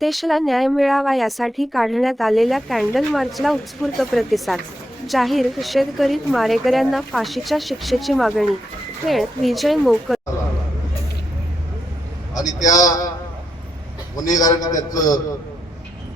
नितेशला न्याय मिळावा यासाठी काढण्यात आलेल्या कॅन्डल मार्चला उत्स्फूर्त प्रतिसाद. जाहीर निषेध करीत मारेकऱ्यांना फाशीच्या शिक्षेची मागणी. खेळ विजय मोकर आणि त्या गुन्हेगाराने त्याचं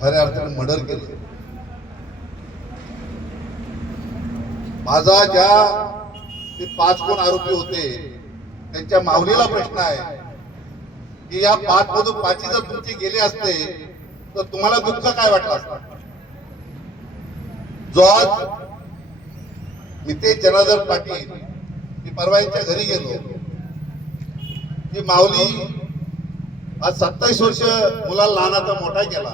खऱ्या अर्थाने मर्डर केलं. माझा ज्या ते पाच कोण आरोपी होते त्यांच्या माऊलीला प्रश्न आहे. की या पाच मधून पाची जर तुमचे गेले असते तर तुम्हाला दुःख काय वाटलं असतं जो आज नितेश जनार्दन पाटील मी परवा यांच्या घरी गेलो. की माऊली आज सत्तावीस वर्ष मुलाला लहानाचा मोठा केला.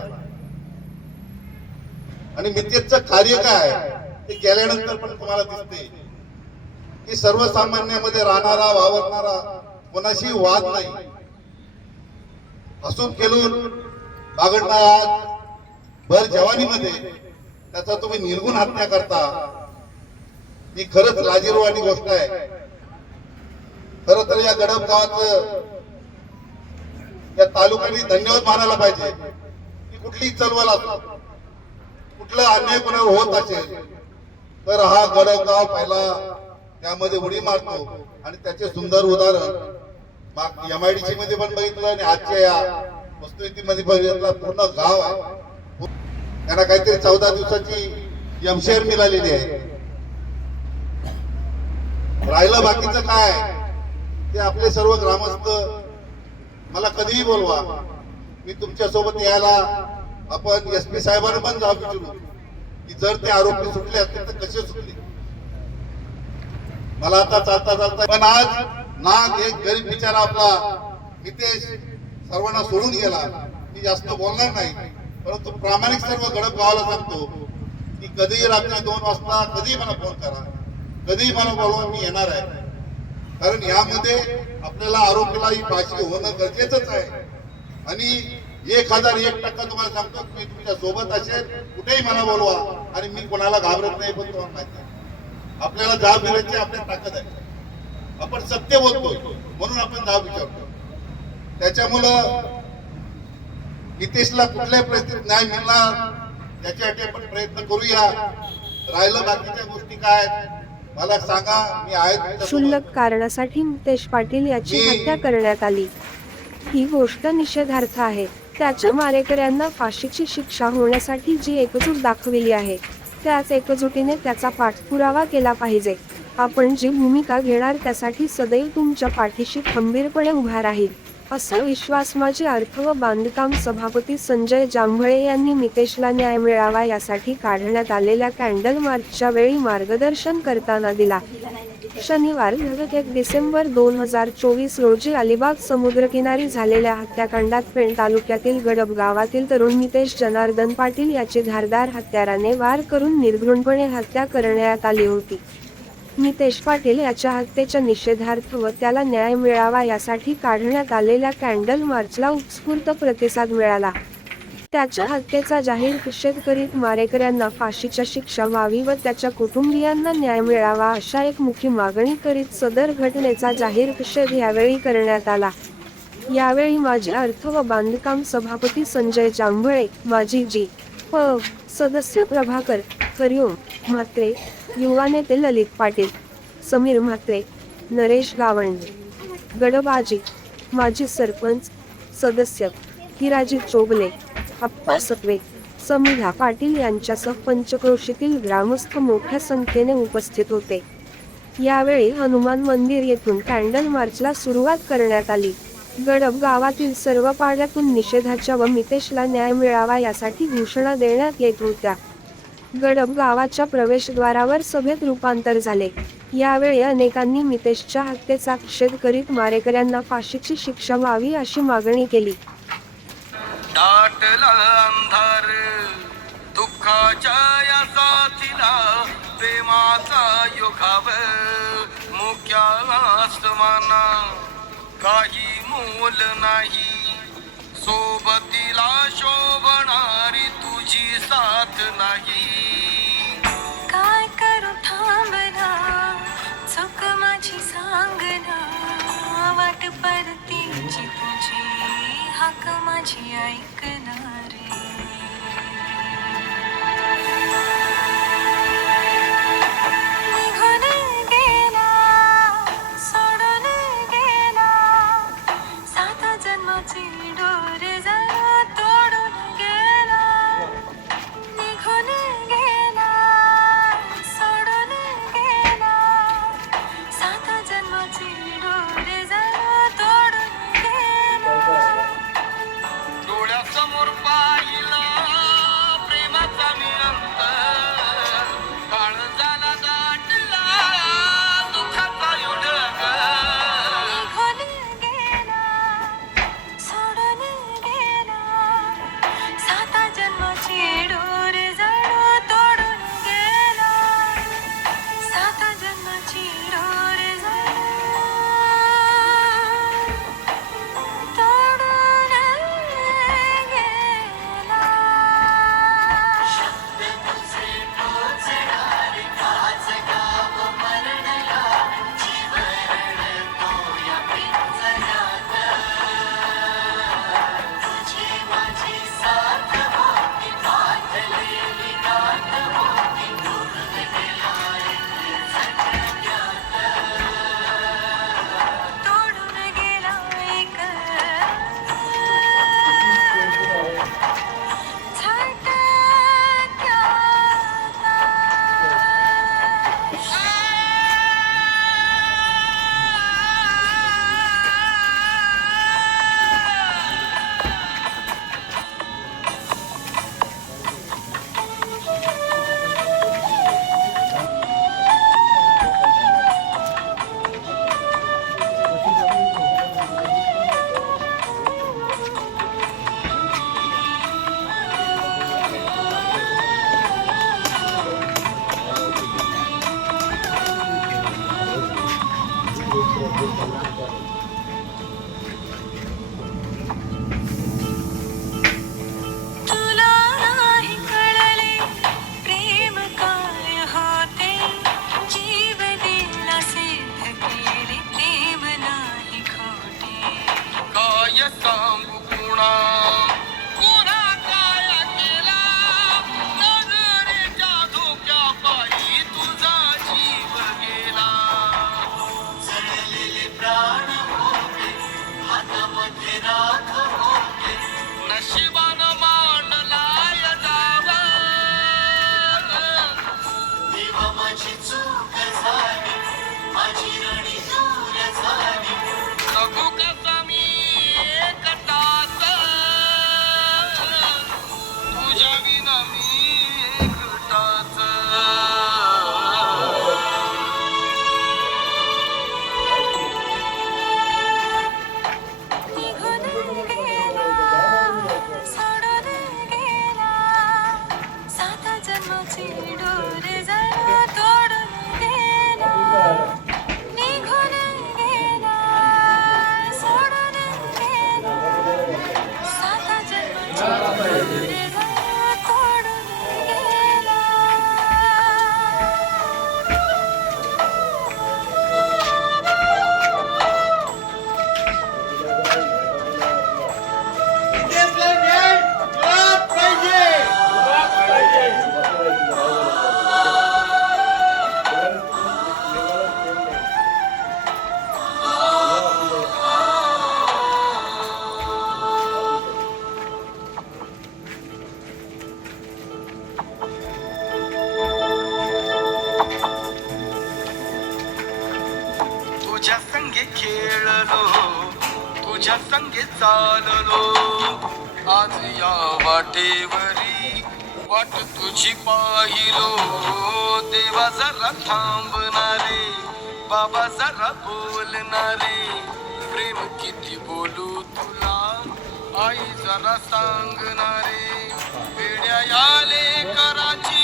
आणि मितेशचं कार्य काय ते गेल्यानंतर पण तुम्हाला दिसते. की सर्वसामान्यामध्ये राहणारा वावरणारा कोणाशी वाद नाही. हसून खेळून बागडणारा भर जवानीमध्ये त्याचा तुम्ही निर्गुण हत्या करता ही खरंच लाजीरवाणी गोष्ट आहे. खर तर या गडप गावाच या तालुक्याने धन्यवाद मानायला पाहिजे. की कुठली चलवल असो कुठला अन्याय कोणावर होत असेल तर हा गडप गाव पहिला त्यामध्ये उडी मारतो आणि त्याचे सुंदर उदाहरण एमआयडीसी मध्ये पण बघितलं आणि आजच्या या वस्तुस्थितीमध्ये बघितलं पूर्ण गाव आहे. त्यांना काहीतरी चौदा दिवसाची यमशेर मिळालेली आहे. राहिलं बाकीचं काय? ते आपले सर्व ग्रामस्थ मला कधीही बोलवा. मी तुमच्यासोबत यायला आपण एस पी साहेबांना पण जाऊ विचारू. की जर ते आरोपी सुटले असतील तर कसे सुटले? मला आता चालता चालता पण आज नाग एक गरीब बिचारा आपला नितेश सर्वांना सोडून गेला. मी जास्त बोलणार नाही. परंतु प्रामाणिक सर्व गडप गावाला सांगतो की कधीही रात्री दोन वाजता कधीही मला फोन करा. कधीही मला बोलवा मी येणार आहे. कारण यामध्ये आपल्याला आरोपीला ही फाशी होणं गरजेचंच आहे. आणि एक हजार एक टक्का तुम्हाला सांगतो मी तुमच्यासोबत असेल कुठेही मला बोलवा. आणि मी कोणाला घाबरत नाही पण तुम्हाला माहिती आहे. आपल्याला जाब दिल्याची आपल्या ताकद आहे. आपण सत्य बोलतोय म्हणून आपण जाब विचारतो त्याच्यामुळं नितेशला कुठल्याही परिस्थितीत न्याय मिळणार त्याच्यासाठी आपण प्रयत्न करूया राहिलं बाकीच्या गोष्टी काय? मला सांगा मी आहे. क्षुल्लक कारणासाठी नितेश पाटील याची हत्या करण्यात आली ही गोष्ट निषेधार्थ आहे त्याच्या मारेकऱ्यांना फाशीची शिक्षा होण्यासाठी जी एकजूट दाखविली आहे त्याच एकजुटीने त्याचा पाठपुरावा केला पाहिजे आपण जी भूमिका घेणार त्यासाठी सदैव तुमच्या पाठीशी खंबीरपणे उभा राहील असा विश्वास माजी अर्थ व बांधकाम सभापती संजय जांभळे यांनी नितेशला न्याय मिळावा यासाठी काढण्यात आलेल्या कॅन्डल मार्चच्या वेळी मार्गदर्शन करताना दिला. शनिवार एक डिसेंबर दोन हजार चोवीस रोजी अलिबाग समुद्रकिनारी झालेल्या हत्याकांडात पेण तालुक्यातील गडब गावातील तरुण नितेश जनार्दन पाटील याची धारदार हत्याराने वार करून निर्घृणपणे हत्या करण्यात आली होती. नितेश पाटील याच्या हत्येच्या निषेधार्थ व त्याला न्याय मिळावा यासाठी काढण्यात आलेल्या कॅन्डल मार्चला उत्स्फूर्त प्रतिसाद मिळाला. त्याच्या हत्येचा जाहीर निषेध करीत मारेकऱ्यांना फाशीच्या शिक्षा व्हावी व त्याच्या कुटुंबियांना न्याय मिळावा अशा एक मुखी मागणी करीत सदर घटनेचा जाहीर निषेध यावेळी करण्यात आला. यावेळी माजी अर्थ व बांधकाम सभापती संजय जांभळे माजी जी प सदस्य प्रभाकर हरिओम म्हात्रे युवा नेते ललित पाटील समीर म्हात्रे नरेश गावंडे गडबाजी माजी सरपंच सदस्य हिराजी चोबले अप्पा सत्वे समिधा पाटील यांच्यासह पंचक्रोशीतील ग्रामस्थ मोठ्या संख्येने उपस्थित होते. यावेळी हनुमान मंदिर येथून कॅन्डल मार्चला सुरुवात करण्यात आली. गडब गावातील सर्व पाड्यातून निषेधाच्या व मितेशला न्याय मिळावा यासाठी घोषणा देण्यात येत होत्या. गडब गावाच्या प्रवेशद्वारावर सभेत रूपांतर झाले. यावेळी अनेकांनी मितेशच्या हत्येचा निषेध करीत मारेकऱ्यांना फाशीची शिक्षा व्हावी अशी मागणी केली. अंधार दुःखाच्या साथीला प्रेमाचा युगाव मुख्या आसमाना काही मोल नाही. सोबतीला शोभणारी तुझी साथ नाही. काय करू थांबना? चुक माझी सांगना. वाट परतीची तुझी हाक माझी ऐकणार. तुझ्या संगे चाललो. आज या वाटेवरी वाट तुझी पाहिलो. देवा जरा थांबणारे बाबा जरा बोलणारे. प्रेम किती बोलू तुला आई जरा सांगणारे. वेड्या आले कराची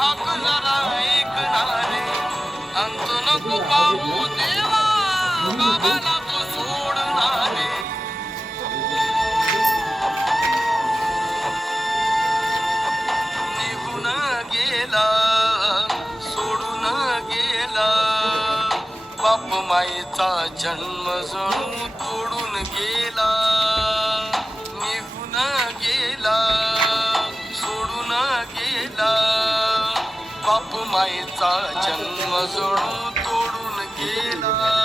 हाक जरा ऐकणारे. अंत नको पाहू देवा बाबाला मायेचा जन्म जणू तोडून गेला निघून गेला सोडून गेला. बाप मायचा जन्म जणू तोडून गेला.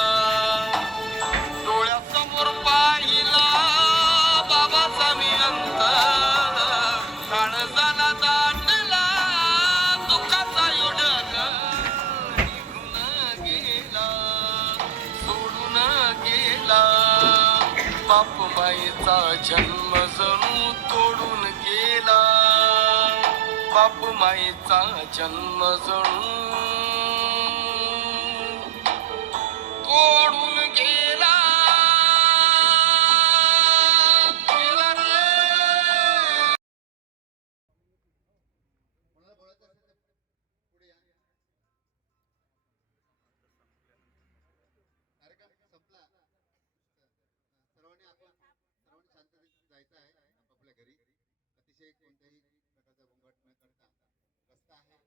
बाप मायेचा जन्म जणू तोडून गेला. बाप मायेचा जन्म जणू तोडून कोणत्याही प्रकारचा भोंगट न करता रस्ता आहे.